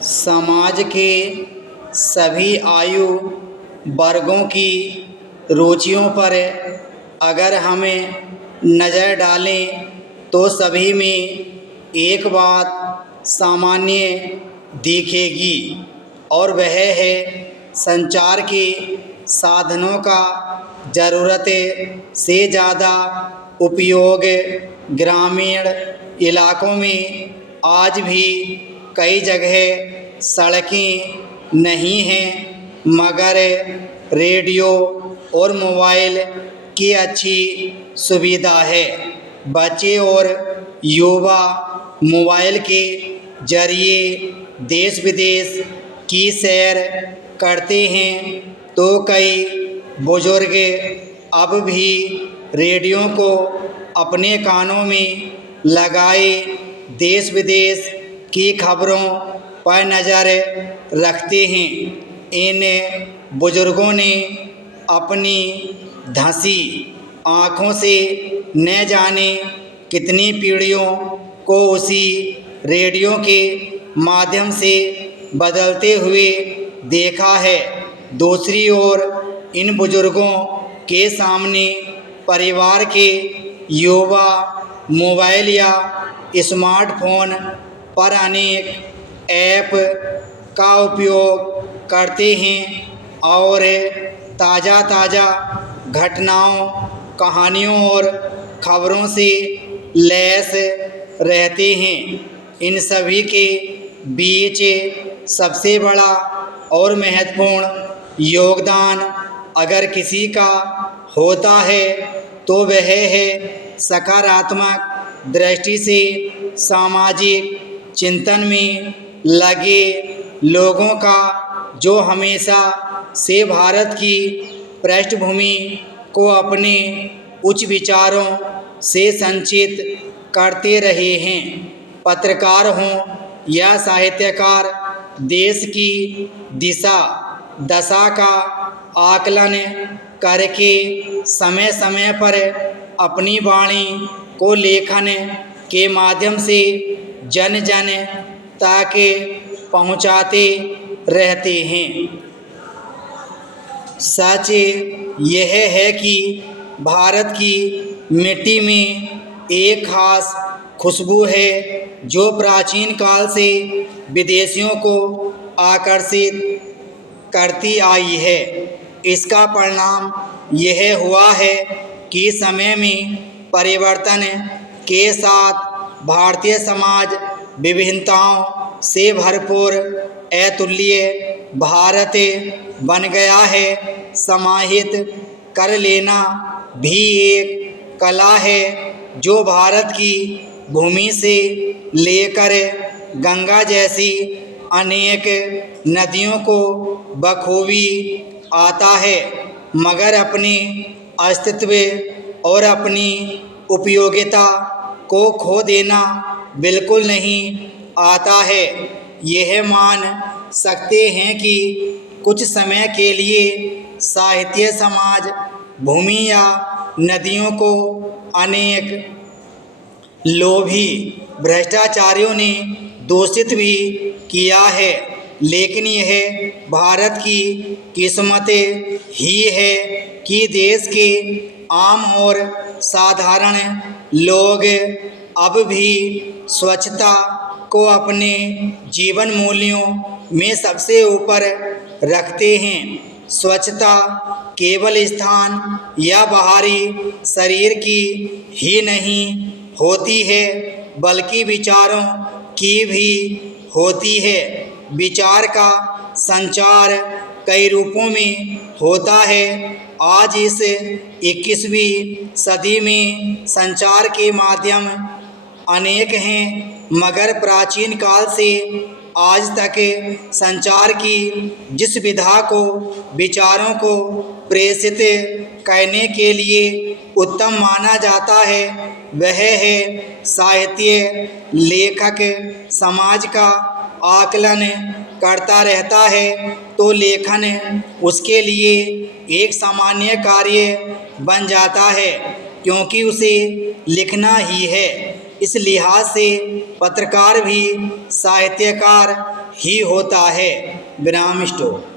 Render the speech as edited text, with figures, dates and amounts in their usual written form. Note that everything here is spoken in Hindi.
समाज के सभी आयु वर्गों की रुचियों पर अगर हमें नज़र डालें तो सभी में एक बात सामान्य दिखेगी, और वह है संचार के साधनों का ज़रूरत से ज़्यादा उपयोग। ग्रामीण इलाकों में आज भी कई जगह सड़कें नहीं हैं, मगर रेडियो और मोबाइल की अच्छी सुविधा है। बच्चे और युवा मोबाइल के जरिए देश विदेश की सैर करते हैं, तो कई बुजुर्ग अब भी रेडियो को अपने कानों में लगाए देश विदेश की खबरों पर नज़र रखते हैं। इन बुजुर्गों ने अपनी धंसी आँखों से न जाने कितनी पीढ़ियों को उसी रेडियो के माध्यम से बदलते हुए देखा है। दूसरी ओर इन बुजुर्गों के सामने परिवार के युवा मोबाइल या स्मार्टफोन पर अनेक ऐप का उपयोग करते हैं और ताज़ा घटनाओं, कहानियों और खबरों से लैस रहते हैं। इन सभी के बीच सबसे बड़ा और महत्वपूर्ण योगदान अगर किसी का होता है तो वह है सकारात्मक दृष्टि से सामाजिक चिंतन में लगे लोगों का, जो हमेशा से भारत की पृष्ठभूमि को अपने उच्च विचारों से संचित करते रहे हैं। पत्रकार हों या साहित्यकार, देश की दशा का आकलन करके समय समय पर अपनी वाणी को लेखन के माध्यम से जन तक पहुंचाते रहते हैं। सच यह है कि भारत की मिट्टी में एक खास खुशबू है जो प्राचीन काल से विदेशियों को आकर्षित करती आई है। इसका परिणाम यह हुआ है कि समय में परिवर्तन के साथ भारतीय समाज विभिन्नताओं से भरपूर अतुल्य भारत बन गया है। समाहित कर लेना भी एक कला है जो भारत की भूमि से लेकर गंगा जैसी अनेक नदियों को बखूबी आता है, मगर अपने अस्तित्व और अपनी उपयोगिता को खो देना बिल्कुल नहीं आता है। यह मान सकते हैं कि कुछ समय के लिए साहित्य समाज भूमि या नदियों को अनेक लोभी भ्रष्टाचारियों ने दूषित भी किया है, लेकिन यह भारत की किस्मत ही है कि देश के आम और साधारण लोग अब भी स्वच्छता को अपने जीवन मूल्यों में सबसे ऊपर रखते हैं। स्वच्छता केवल स्थान या बाहरी शरीर की ही नहीं होती है, बल्कि विचारों की भी होती है। विचार का संचार कई रूपों में होता है। आज इस 21वीं सदी में संचार के माध्यम अनेक हैं, मगर प्राचीन काल से आज तक संचार की जिस विधा को विचारों को प्रेषित करने के लिए उत्तम माना जाता है वह है साहित्य। लेखक समाज का आकलन करता रहता है तो लेखन उसके लिए एक सामान्य कार्य बन जाता है, क्योंकि उसे लिखना ही है। इस लिहाज से पत्रकार भी साहित्यकार ही होता है। विराम स्टॉप।